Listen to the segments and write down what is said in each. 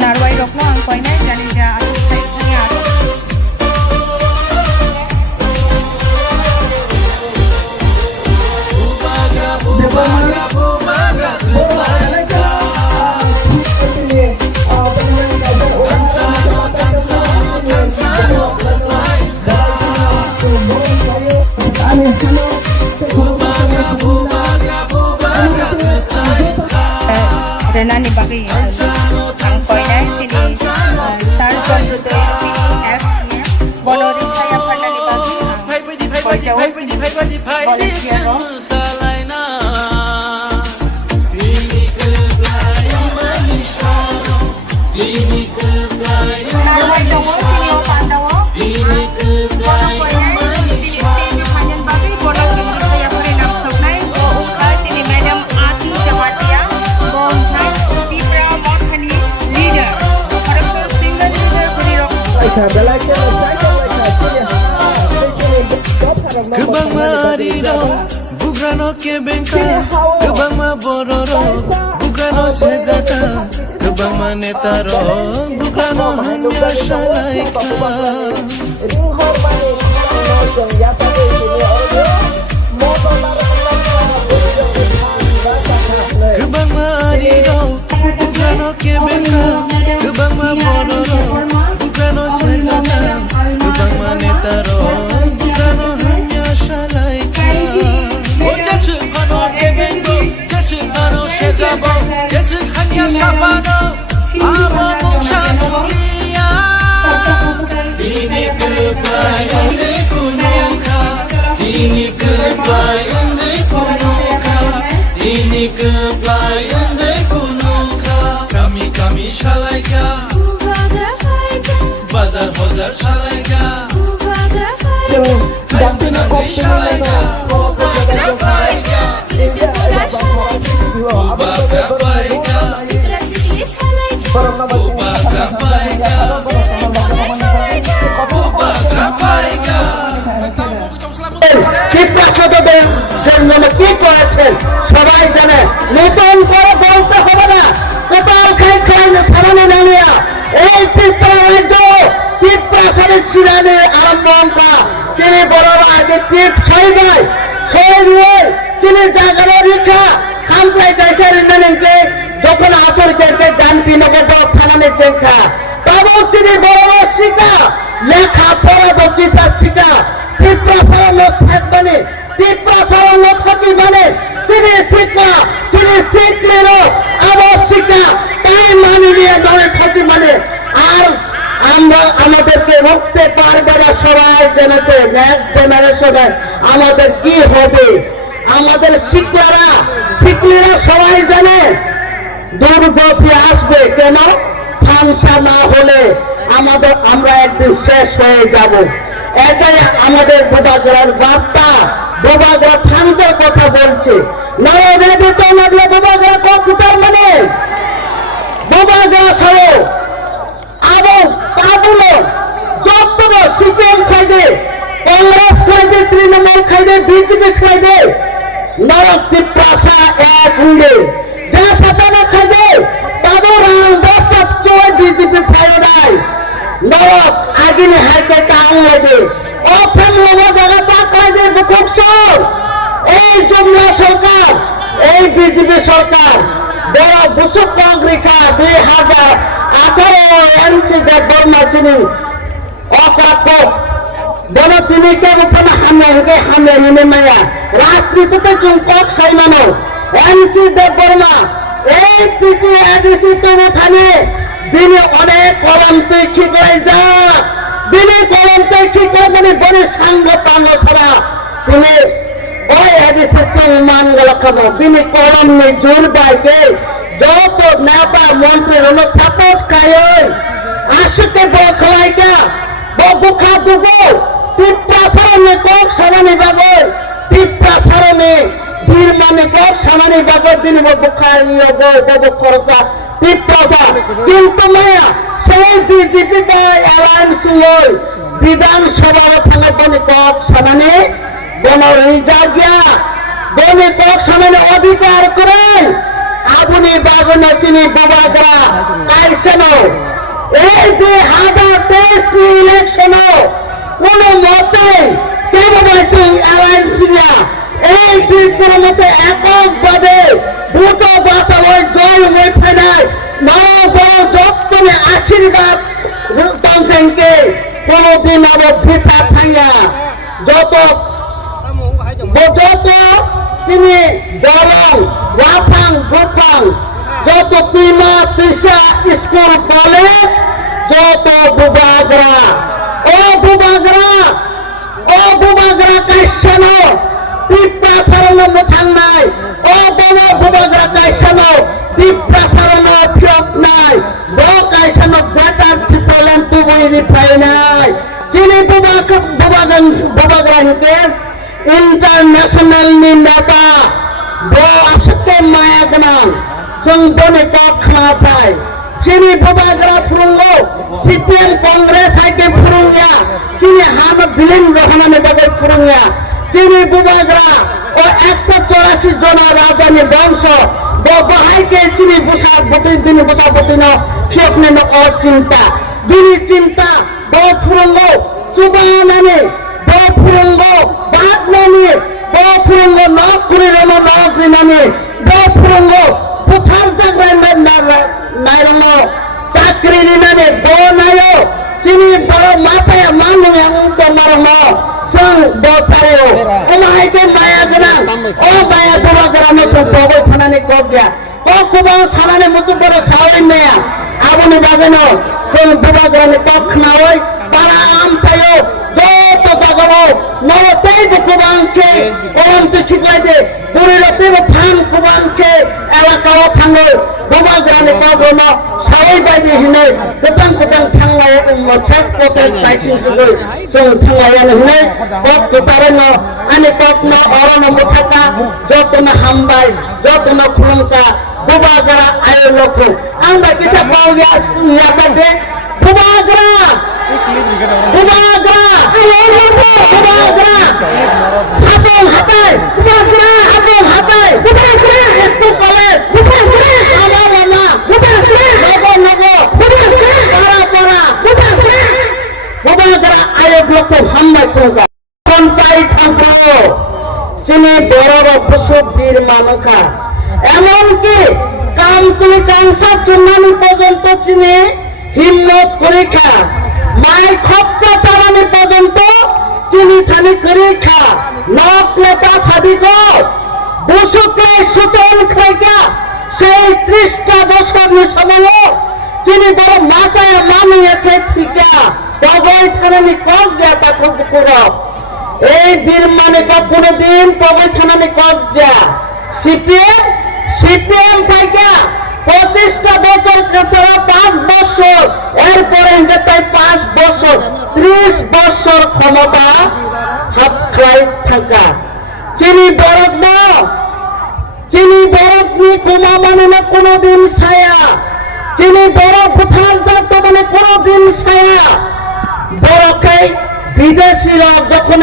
Narway rok mo ang koy na dyan niya at tayo niya. Renan ni Baki ang koy na sini star from the PF niya bolorin saya pada ni Baki ang koy jauh volunteer no Narway dawo sini o pandawo ini keblai sini manyan Baki bolorin saya pada nam sognai o uka sini madam Ati Jamatia Kebang mariro, bugrano kebengka, kebang mabororo, bugrano sezata, kebang manetaro, bugrano hanya shalaika. Kebang mariro, bugrano kebengka, kebang mabororo, bugrano sezata, kebang manetaro. Kami shalaika, bazar bazar shalaika, kami shalaika, কি করেছেন সবাই জানে নতুন করে বলতে হবে না কোথাও খাই সারানি নালিয়া এই ত্রিপুরা রাজ্য ত্রিপুরাশালী শিরানি আরম্ভা চিনি বড়রা আগে টিপ সাইগায় সেই নিয়ে চিনি জাগানো রেখা খামপ্লাই গাইসার ইন্দানিংকে যখন আসর করতে গানটি নগদ থানানের জেঙ্খা তবে চিনি বড়রা শিখা লেখা পড়া বকিসা শিখা ত্রিপুরা সারানো থাকবে ত্রিপুরা সারানো থাকি মানে চিনি শিখা চিনি শিখলেও আবশ্যিকা তাই মানে নিয়ে দলে থাকি মানে আর আমরা আমাদেরকে রুখতে পারবে না সবাই জেনেছে নেক্সট জেনারেশনে আমাদের কি হবে আমাদের শিক্ষারা সবাই জানে দুর্গতি আসবে কেন ফাংশা না হলে আমরা একদিন শেষ হয়ে যাব এটাই আমাদের বোবাগড়ার বার্তা বোবাগড়া ফাংশার কথা বলছে বোবাগড়া কতটার মানে বোবাগড়া সহ এবং কাবুলো যতগুলো সিপিএম খাইবে কংগ্রেস খাইবে তৃণমূল খাইবে বিজেপি খাইবে নরক ত্রিপ্রাসা এক উড়ে যা সাতানা খাইবে তাদের দশটা চোয় বিজেপি খাইবে নাই নরক আগিনে হাইতে টাউন লাগবে অফেন লোক জায়গা তা খাইবে বুকুকসর এই জমিয়া সরকার এই বিজেপি সরকার বড় বুসুক কংগ্রেসা 2018 এনসি বর্মা চিনি অকাপক বলো তিনি কে ওখানে হামলে হিনে মায়া রাজনীতিতে চুম্পক সাইমানো এনসি বর্মা এই তিটি এডিসি তো ওখানে দিনে অনেক কলম তুই কি করে যা দিনে কলম তুই কি করে মানে বড় সাঙ্গ পাঙ্গ সারা তুমি ওই এডিসি সম্মান গেল খাবো দিনে কলম নেই জোর বাইকে যত নেতা মন্ত্রী হলো সাপোর্ট খায় আসতে বখাইকা বুখা দুগো টিপ্রা সারণে কক সারানি বাবু টিপ্রা সারণে ধীর মানে কক বিনিময় বুখারীয় গো খরচা তীব্রতা কিন্তু মায়া সেই বিজেপি বা অ্যালায়েন্স লই বিধানসভার থাকা বনিকক সামানে গণরিজার্গিয়া বনিকক সামানে অধিকার করেন আগুনি বাগুনে চিনি বাবাগা কাইছেন এই 2023 ইলেকশন কোন মতে কেবলমাত্র অ্যালায়েন্সিয়া এই দুইটার মধ্যে এককভাবে দ্রুত বাঁচাবই জয় হয়ে ফেরায় নববড় যত্নে আশীর্বাদ তাঁকে কোনদিন আবার বৃথা থাইয়া যত তিনি দলং রাফাং গোপাং যত তিমা তিসা স্কুল কলেজ যত বুবাগরা ও বুবাগরা কাইসানো দীপ্তা সারণ থাংনাই ও বড় বুবাগরা কাইসানো দীপ্তা সারণ ফিরত নাই ব কাইসানো বেটার টিপলেন তুবই রিফাই নাই যিনি বুবাগরাকে ইন্টারন্যাশনাল नि नेता बो आसके माया गनां जों बनिকক खानाथाय चिनी बुबाग्रा फुरुंगो सीपीएम कांग्रेस आइके फुरुंगिया चिनी हाम बिलिन रहानाने बागे फुरुंगिया चिनी बुबाग्रा ओ 184 जना राजानि वंश बो बाहाइके चिनी बुसा बति न फियकने न और चिंता बिनि चिंता बो फुरुंगो चुबानाने बो फुरुंगो बादनानि बो फुरुंगो नकुरि रनो नगरिनानि बो फुरुंगो पुथार जाग्रा नायरनो चाकरी निनाने बो नायो चिनी बरो मासाया मानु yang tomarनो जों बसायो ओमाहायके माया गोनां ओ माया गोनां जों बबाय थानानै गया कखौबो सानानै मुजुबरो सावैनाया आबुनि बागैनो जों बुबाग्रानि कखनावै बारा आमथायो যত জাগাও নরতেই বুকুবাংকে অন্তে ঠিকাইদে বুড়িরতে ফান কুবাংকে এলাকাও থাঙ্গো বুবাগ্রানি কাগনো সাই বাইদি হিনে গোজান গোজান থাंनाय मोनसे पते ताइसिं सुगै जों थांनायानो हिने कक तारेनो आनि ककनो अरनो मुथाका जतनो हामबाय जतनो खुलुमका बुबाग्रा आयलखौ आं बाकिसा बावया याजादे बुबाग्रा हातों हाताय हातों हाताय स्कुल कलेज लामा नगो पारा बुबाग्रा आयोगखौ हामनाय खुंगा पन्चायत थांब्रो चिनी बरर बसुब বীর মানকা এমনকি কামতুলি কাংসা চুন্নানি পর্যন্ত চিনি হিম্মত পরীক্ষা মাই খপ্তা চালানি পর্যন্ত চিনি থানি পরীক্ষা নকলেতা সাদিক বসুকে সূচন খাইকা সেই 30টা বছরের সময় চিনি বড় মাথায় মানিয়ে ঠিকা তগই থানানি কক গিয়া তা খুব পুরো এই বীর মানে কোনদিন তগই থানানি কক গিয়া সিপিএম থাইকা 25টা বছর কাছাড়া 5 বছর এরপরে তাই 5 বছর 30 বছর ক্ষমতা হাত খাই থাকা চিনি বরফ নি কুমা মানে না কোনদিন ছায়া চিনি বরফ উঠার যাতে মানে কোনদিন ছায়া বরফাই বিদেশিরা যখন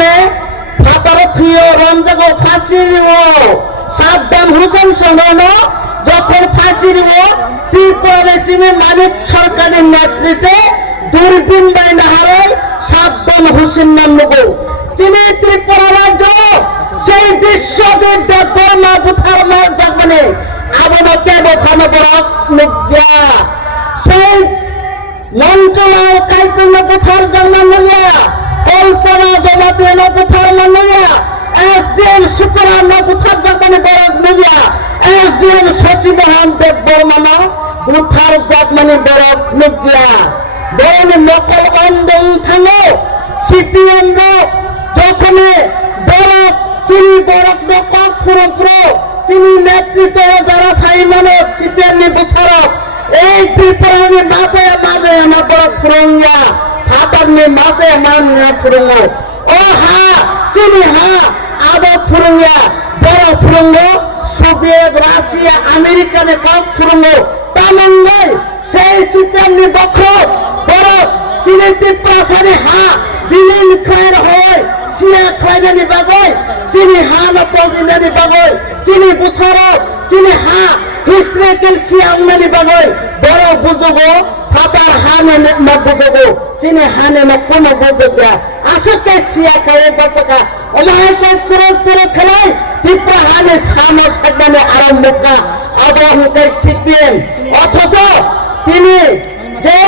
ভারতীয় রমজাগ ফাঁসির সাদ্দাম হুসেন সঙ্গে যখন ফাঁসির ত্রিপুরার চিনি মানিক সরকারের নেতৃত্বে দূরবীন বাহিনী সাদ্দাম হুসেন নামগো চিনি ত্রিপুরা রাজ্য সেই বিশ্বযুদ্ধ বর্মা বুথার মানে আবনকে বোখানো বরফ মুগ্যা সেই মন্ত্রণাল কাইপন্য বুথার জন্ম নিয়া কল্পনা জমাতে বুথার মানিয়া एसडीएम शुक्राना बुथार जागने बरक निया एसडीएम सचिवान देव बर्माना बुथार जागने बरक निया बरने नकल अंदों थांगो सीपीएम रो जखने बरक चिनी बरक नकल फुरफुरो चिनी नेतृत्व যারা সাইমানো सीपीएम नि बुथार এই ত্রিপুরানি মাঝে না বরক ফুরঙ্গা হাতারনি মাঝে না ফুরঙ্গো ও হা চিনি হা আদা ফুরঙ্গা বড় ফুরঙ্গ সোভিয়েত রাশিয়া আমেরিকানে কম ফুরঙ্গ তামঙ্গল সেই সিস্টেমনি দক্ষ বড় চীনে তিপ্রাসানি হা বিলীন খায়ের হয় সিয়া খায়নানি বাগয় চিনি হা না পগিনানি বাগয় চিনি বুসারো চিনি হা হিস্ট্রিক্যাল সিয়াংনানি বাগয় বড় বুঝবো ফাতার হানে না বুঝবো চিনি হানে না কোনো বুঝবো আসকে সিয়া খায়ে গতকা ওমাইকে তুরুত খেলায় ত্রিপুরা হানে থামা সাগনানে আরম্ভকা আবহাওয়াকে সিপিএম অথচ তিনি যে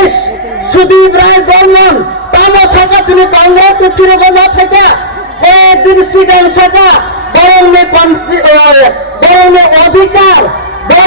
সুদীপ রায় বর্মন তামসাকা তিনি কংগ্রেস তৃণমূল থেকে দিন সিগান সাকা বরং অধিকার